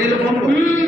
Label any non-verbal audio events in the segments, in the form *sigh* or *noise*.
নীলকণ্ঠ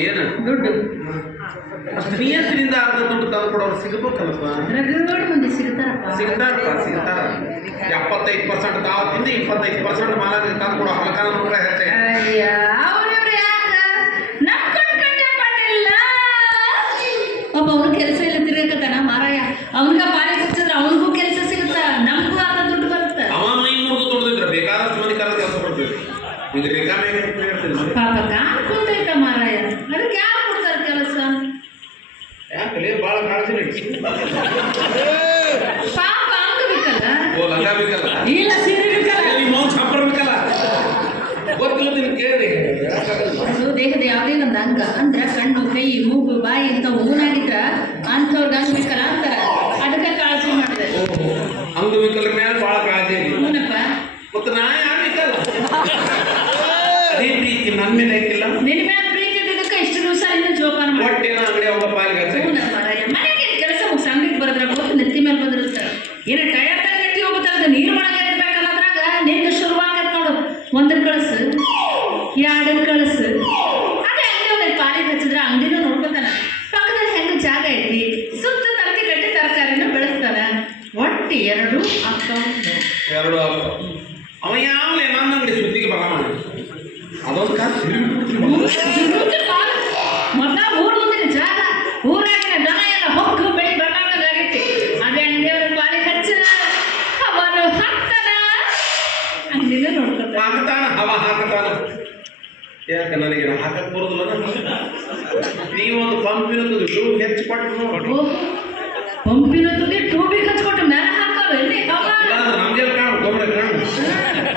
ಏನು ದುಡ್ಡು B S ಅರ್ಧ ದುಡ್ಡು ತಂದು ಕೊಡೋರು ಸಿಗಬೇಕಲ್ಲಪ್ಪ ಮುಂದೆ ಸಿಗ್ತಾರಪ್ಪ. ಸಿಗ್ತಾರಪ್ಪ ಸಿಗ್ತಾರ. ಎಪ್ಪತ್ತೈದು ಪರ್ಸೆಂಟ್ ತಾವು ತಿಂದು ಇಪ್ಪತ್ತೈದು ಪರ್ಸೆಂಟ್ ಮಾಲಾದ್ರೆ ತಂದು ಕೊಡೋ ಹಲಕಾನ ರೂಪಾಯಿ ಹೆಚ್ಚೆ ಒಬ್ಬ ಅವನು ಕೆಲಸ ಇಲ್ಲ ತಿರ್ಗಕತ್ತಾನ ಮಾರಾಯ. ಅವನಿಗಪ್ಪ ಇಲ್ಲ ಸೇರಿರ್ಬೇಕಲ್ಲ ನೀವು ಗೊತ್ತಿಲ್ಲ ನಿನ್ ಕೇಳಿ. ದೇಹದ ಯಾವುದೇ ಒಂದು ಅಂಗ ಅಂದ್ರ ಕಣ್ಣು ಕೈ ಮೂಗು ಬಾಯಿ ಅಂತ ಊನಾಗಿದ್ರ ಅಂಥವ್ರಿಗೆ ಆಗ್ಬೇಕಲ್ಲ ಎರಡು ಆಗ್ತಾವೆ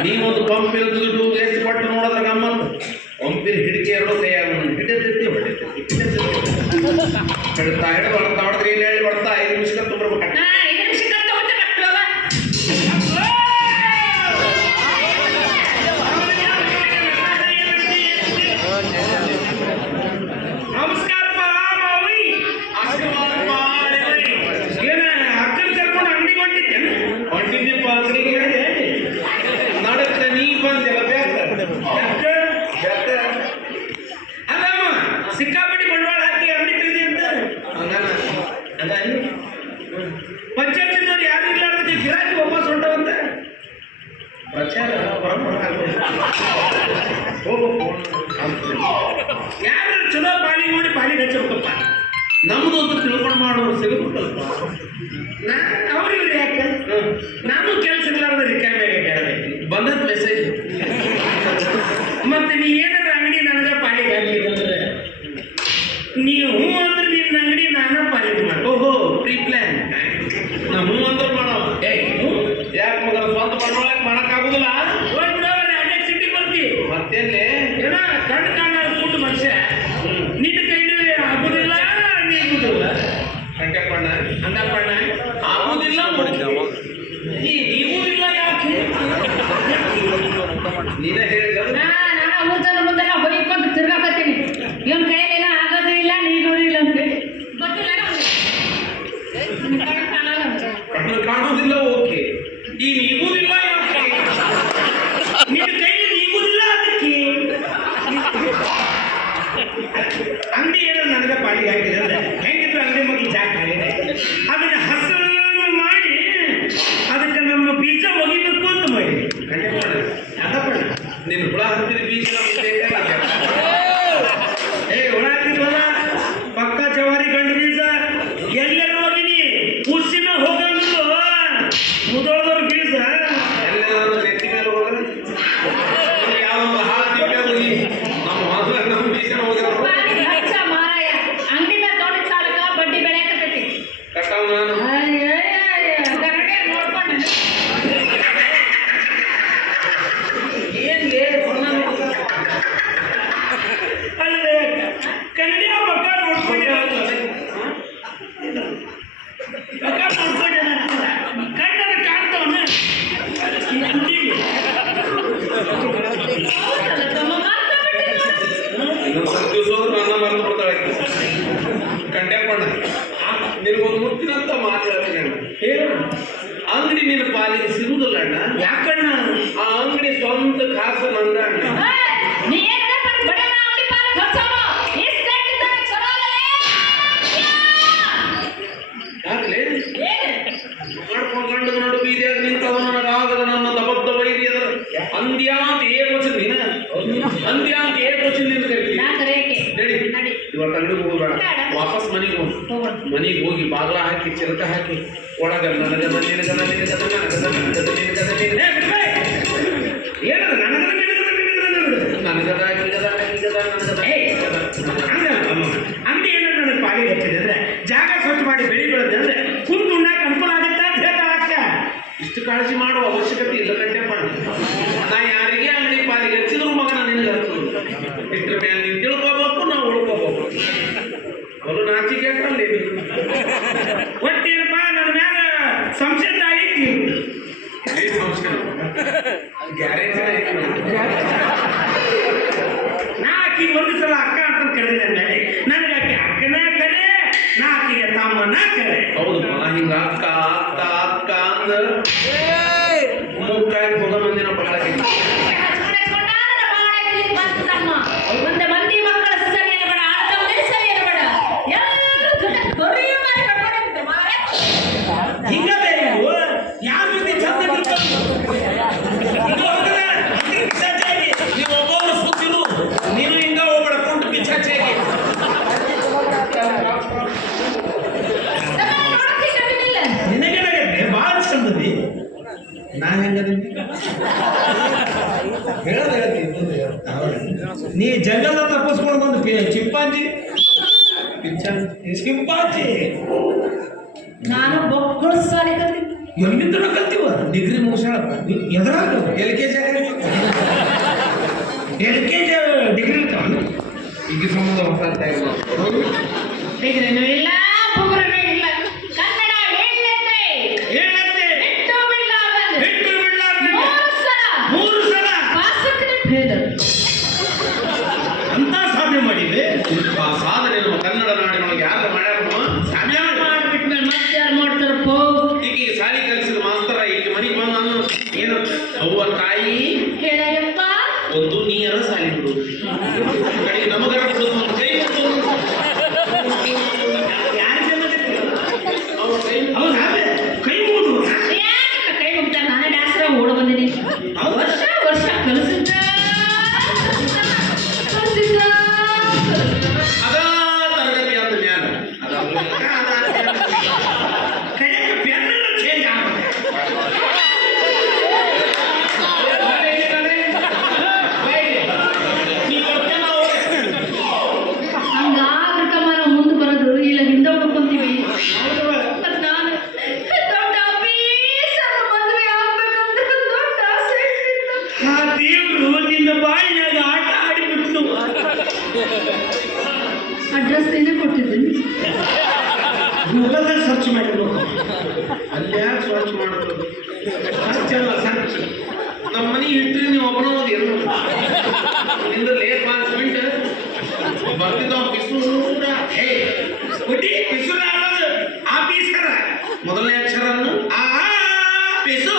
ನೀವೊಂದು ಪಂಪ್ ಇಲ್ಲದಿದ್ರು ಎಷ್ಟು ಪಟ್ಟು ನೋಡಿದ್ರೆ ಗಮ್ಮನ್ ಪಂಪಿನ ಹಿಡಿತ ಸಿಕ್ಕಾಪಟ್ಟಿ ಬಂಡವಾಳ ಹಾಕಿ ಅಂಗಡಿ ಅಂತ ಪಂಚಾಯತಿನವ್ರು ಯಾರು ಇರ್ಲಾರ್ದಕ್ಕೆ ಗಿರಾಕಿ ವಾಪಸ್ ಹೊಂಟವಂತ ಪ್ರಚಾರ ಯಾರು ಚಲೋ ಬಾಳಿ ಮಾಡಿ ಬಾಳಿ ಹಚ್ಚಬೇಕಪ್ಪ? ನಮ್ದು ತಿಳ್ಕೊಂಡು ಮಾಡೋರು ಸಿಗಬೇಕಲ್ಪ ಅವ್ರಿಗೆ ಯಾಕೆ? ನಾನು ಕೆಲಸ ಇರ್ಲಾರ್ದ ರಿಕಾಮಿ ಬಂದದ ಮೆಸೇಜ್ ಮತ್ತೆ ನೀ ಏನು Vamos lá. que ಮನೆಗೆ ಹೋಗಿ ಬಾಗ್ಲ ಹಾಕಿ ಚಿರಕ ಹಾಕಿ ಒಳಗ ನನಗ ನಿನಗ ನಿನಗ ನನಗದ ನನಗದ ನಿನಗದ ಏನದ ನನಗದ ನಿನಗದ ನಿನಗದ ನನಗದ ನಿನಗದ ನಿನಗದ ನನಗದ ಅಂದಿ ಏನ ನನಗೆ ಪಾಲಿಗೆ ಹಚ್ಚಿದೆ ಅಂದ್ರೆ ಜಾಗ ಸ್ವಚ್ಛ ಮಾಡಿ ಬೆಳಿ ಬೆಳೆದೆ ಅಂದ್ರೆ ಕುಂದು ಉಣ್ಣಾಕ ಅನುಕೂಲ ಆಗತ್ತ ಅಂತ ಹೇಳ್ತಾ ಇಷ್ಟು ಕಾಳಜಿ ಮಾಡುವ ಅವಶ್ಯಕತೆ ಇಲ್ಲ ಕಂಟೆ ಮಾಡಿ కాదు ఎల్కేజీ ఎల్కేజీ డిగ్రీ కాదు డిగ్రీ డిగ్రీ ಆ ದೇವರು ನಿನ್ನ ಬಾಯಿನಾಗ ಆಟ ಆಡಿಬಿಟ್ಟು ಅಡ್ರೆಸ್ ಏನೇ ಕೊಟ್ಟಿದ್ದೀನಿ? ಮೊದಲೇ ಸರ್ಚ್ ಮಾಡಿದ್ರು ಅಲ್ಲಿ ಸರ್ಚ್ ಮಾಡಿದ್ರು ಸರ್ಚ್ ಅಲ್ಲ ಸರ್ಚ್ ನಮ್ಮ ಮನೆ ಇಟ್ಟರೆ ನೀವು ಒಬ್ಬನ ಒಂದು ಏನು ನಿಂದ ಲೇಟ್ ಪಾಸ್ಮೆಂಟ್ ಬರ್ತಿದ್ದಾವ ಬಿಸುರ ಹೇ ಹುಟ್ಟಿ ಬಿಸುರ ಆಡೋದು ಆ ಬೀಸರ ಮೊದಲನೇ ಅಕ್ಷರನ್ನು ಆ ಪಿಸು.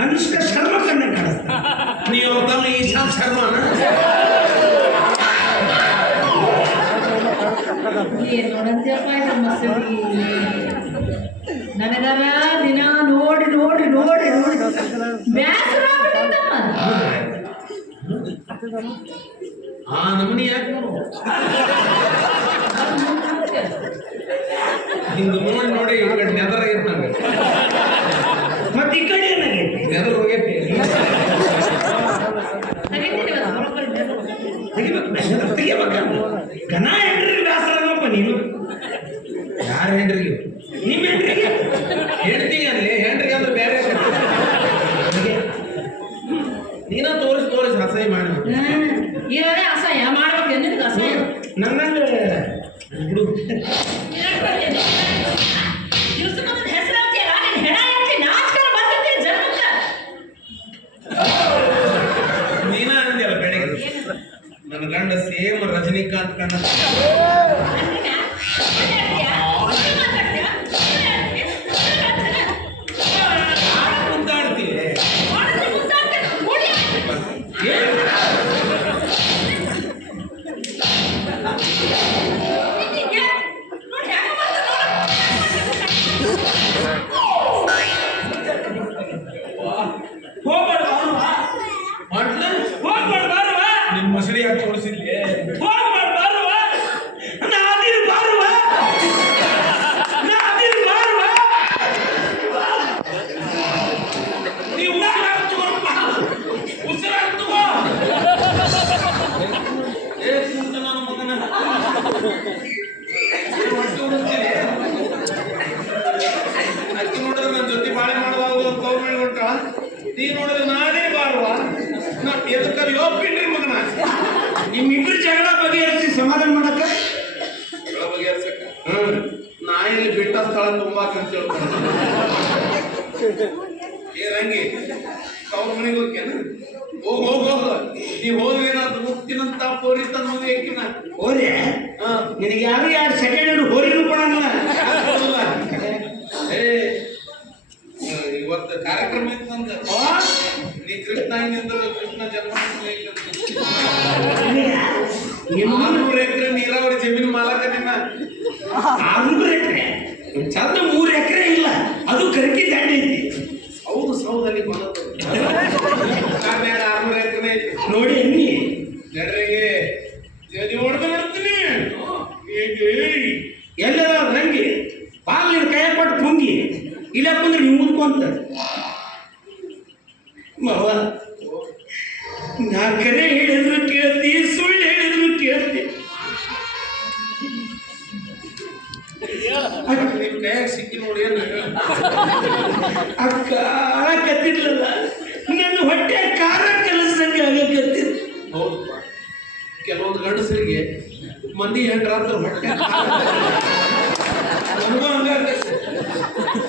ಅನುಷ್ಕ ಶರ್ಮಾ ಕಣ್ಣ ಕಾಣಿಸ್ತಾರೆ *laughs* ನೀವು ಒಬ್ಬ ಈಶಾ ಶರ್ಮಾನ? ನನಗರ ದಿನ ನೋಡಿ ನೋಡಿ ನೋಡಿ ನೋಡಿ. ಬ್ಯಾಸರ ಆ ನಮನಿ ಯಾಕೆ ಯಾರು ಹೆಂಡ್ರಿಗೆ Yeah. ನೀ ನೋಡಿದ್ರೆ ನಾನೇ ಬಾರ್ವಾ ನಾ ಎದಕ್ಕಲ್ಲಿ ಹೋಗ್ಬಿಟ್ರಿ ಮಗನ ನಿಮ್ಮಿಬ್ರು నీలావడి చెప్పిన మళ్ళా నిన్న. ಕೈಯಾಗ ಸಿಕ್ಕಿ ನೋಡಿ ಅಕ್ಕ ಕತ್ತಿರ್ಲಲ್ಲ ನನ್ನ ಹೊಟ್ಟೆ ಕಾರ ಕೆಲಸದಂಗೆ ಆಗಕತ್ತಿರ್ ಹೌದಪ್ಪ. ಕೆಲವೊಂದು ಗಂಡಸರಿಗೆ ಮಂದಿ ಅಂತ ಹೊಟ್ಟೆ ನನಗೂ ಹಂಗಾಗತ್ತೆ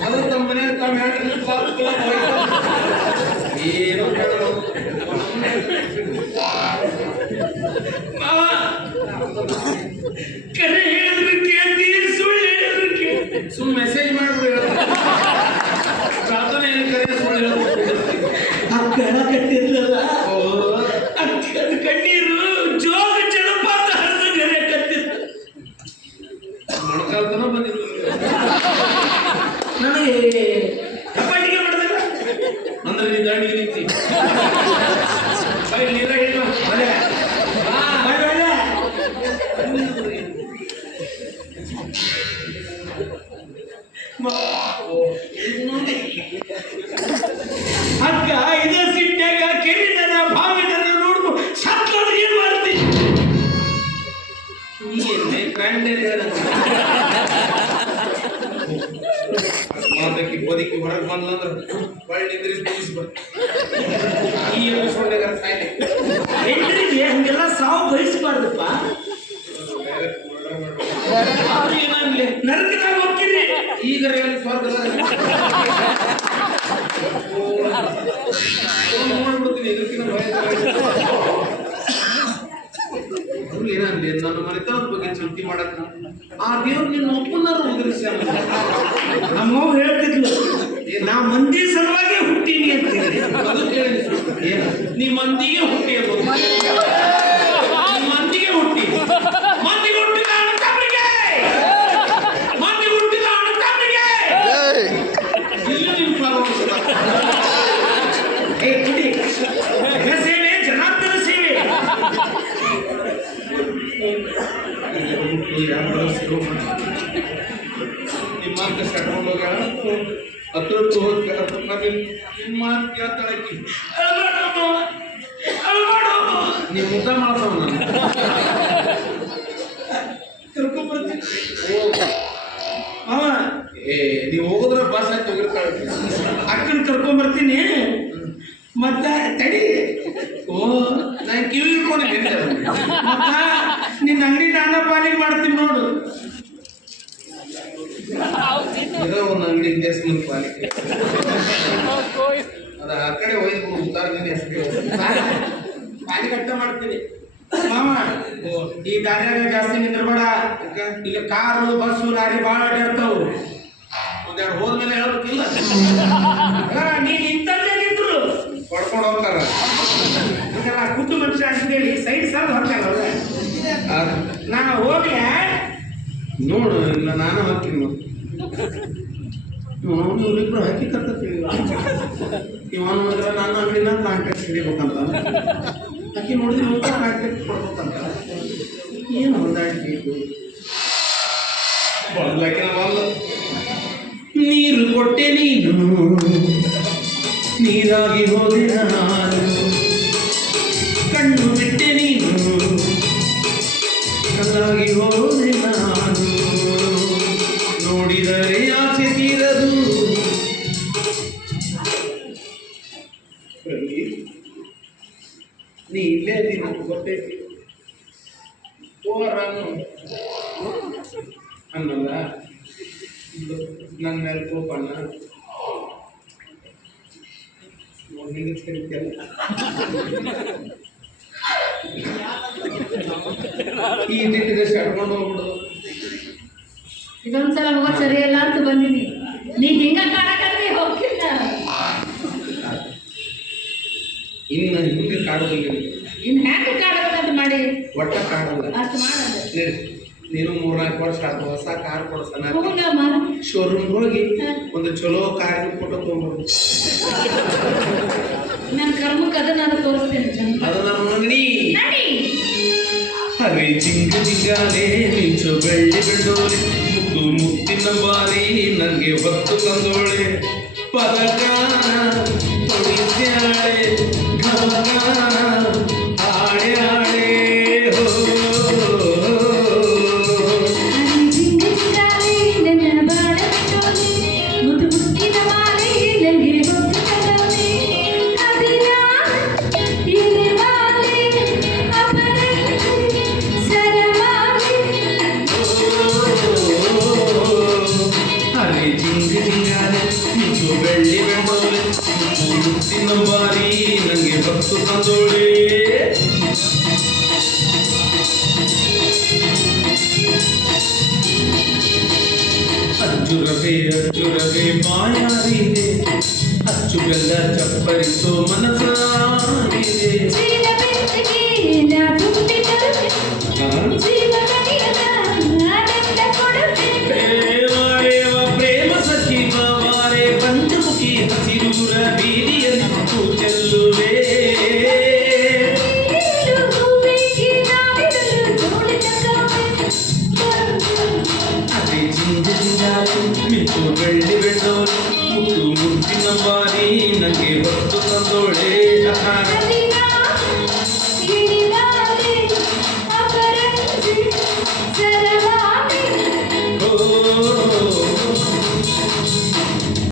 ಅದು ತಮ್ಮ ಮನೆಯಾಗ ತಮ್ಮ ಹೆಂಡ್ರ ಏನೋ ಹೇಳೋದು ಓದಿಕ್ಕೆ ಹೊರಗೆ ಬಂದ್ಲಂದ್ರ ಹೊಳ್ಳಿ ಸಾವು ಬಯಸಬಾರ್ದಪ್ಪ. ಈಗ ಮಾಡ್ಬಿಡ್ತೀನಿ ಭಯ ಏನಂದ್ರೆ ನನ್ನ ಮನೆತನದ ಬಗ್ಗೆ ಚಿಂತೆ ಮಾಡಕ್ಕ ಆ ದೇವ್ರಿಗೆ ನಮ್ಮ ಒಪ್ಪನಾರು ಉದುರಿಸಿ ನಮ್ಮ ನಾ ಮಂದಿ ಸಲುವಾಗಿ ಹುಟ್ಟೀನಿ ಅಂತ ಹೇಳಿ. ಅದು ಕೇಳಿ. ನಿಮ್ಮ ನೀ ಮಂದಿಗೆ ಹುಟ್ಟಿ ನೀವು ಹೋಗಿದ್ರೆ ಬಸ್ ಆಯ್ತು ಹೋಗಿರ್ತಾಳೆ ಅಕ್ಕನ ಕರ್ಕೊಂಬರ್ತೀನಿ ಮತ್ತ ತಡಿ. ಓ ನಾನು ಕಿವಿ ಇಟ್ಕೊಂಡಿದ್ದೆ ಮತ್ತ ನಿನ್ನ ಅಂಗಡಿ ನಾನ ಪಾಲಿಗೆ ಮಾಡ್ತೀನಿ ನೋಡು. ಇರೋ ಒಂದು ಅಂಗಡಿ ದೇಶಮಂತ್ ಪಾಲಿಕೆ ಅದ ಆ ಕಡೆ ಹೋಯ್ತು ಉದಾಹರಣೆ ಹೆಸರು ಪಾಲಿ ಕಟ್ಟ ಮಾಡ್ತೀನಿ. ಮಾಮ ಈ ದಾರ್ಯಾಗ ಜಾಸ್ತಿ ನಿಂದ್ರಬೇಡ. ಇಲ್ಲ ಕಾರು ಬಸ್ಸು ಲಾರಿ ಭಾಳ ಅಡ್ಡಾಡ್ತಾವು ಒಂದೆರಡು ಹೋದ್ಮೇಲೆ ಹೇಳ್ಬೇಕಿಲ್ಲ ಅಲ್ಲ, *laughs* ನೀನ್ ಇಂಥಲ್ಲೇ ನಿಂತ್ರು. ಹೊಡ್ಕೊಂಡು ಹೋಗ್ತಾರ ಹಂಗಲ್ಲ ಕುದ್ದು ಮನುಷ್ಯ ಅಂತೇಳಿ ಸೈಡ್ ಸರ್ ಹೊರಟಲ್ಲ ನಾನು ನಾ ಹೋಗ್ಲಿ? ನೋಡು ಇಲ್ಲ ನಾನು ಹಾಕಿನ ಇವನಿಬ್ರು ಇವರಿಬ್ರು ಹಾಕಿ ಕರ್ತೈತಿ ಇವ ನೋಡಿದ್ರೆ ನನ್ನ ಅಂಗಡಿನ ಕಾಂಟ್ಯಾಕ್ಟ್ ಹಿಡಿಬೇಕಂತ. ಆಕಿ ನೋಡಿದ್ರೆ ಕಾಂಟ್ಯಾಕ್ಟ್ ಕೊಡ್ಬೇಕಂತ. ಏನು ಹೊಂದಾಣಿಕೆ ನೀ ಇಲ್ಲೇ ನೀನು ಹೋರಾನು ಅನ್ನಲ್ಲ ನನ್ನ ಮೇಲೆ ಕೋಪಣ್ಣ ಈ ಹೋಗ್ಬಿಡು ಇದೊಂದ್ಸಲ ಹೋಗೋದ್ ಸರಿಯಲ್ಲ ಅಂತ ಬಂದಿನಿ ನೀ ಹಿಂಗ ಕಾಡಕತ್ತಿ ಹೋಗಿಲ್ಲ ಇನ್ನು ಹಿಂಗೆ ಕಾಡೋದಿಲ್ಲ. ಇನ್ನು ಇನ್ ಹ್ಯಾಂಗ ಕಾಡಬೇಕಂತ ಮಾಡಿ? ಒಟ್ಟ ಕಾಡಲ್ಲ. ಅಷ್ಟು ಮಾಡೋದು ನೀನು ನೀನು ಮೂರ್ನಾಲ್ಕು ವರ್ಷ ಆತು ಹೊಸ ಕಾರ್ ಕೊಡ್ಸಣ ಶೋರೂಮ್ ಹೋಗಿ ಒಂದು ಚಲೋ ಕಾರ್ ಫೋಟೋ ತೊಗೊಂಡು ನನ್ನ ಕರ್ಮಕ್ಕೆ ಅದನ್ನ ನಾನು ತೋರಿಸ್ತೇನೆ ಅದು ಅಂಗಡಿ ನಡಿ ಹಾಗೆ ಜಿಂಗ ಜಿಂಗಾಲೆ ಮಿಂಚು ಬೆಳ್ಳಿ ಬೆಳ್ಳೋಳೆ ಮುದ್ದು ಮುತ್ತಿನ ಬಾರಿ ನನಗೆ ಹೊತ್ತು ತಂದೋಳೆ ಪದಕ Come on, come on, భరిస్తూ మన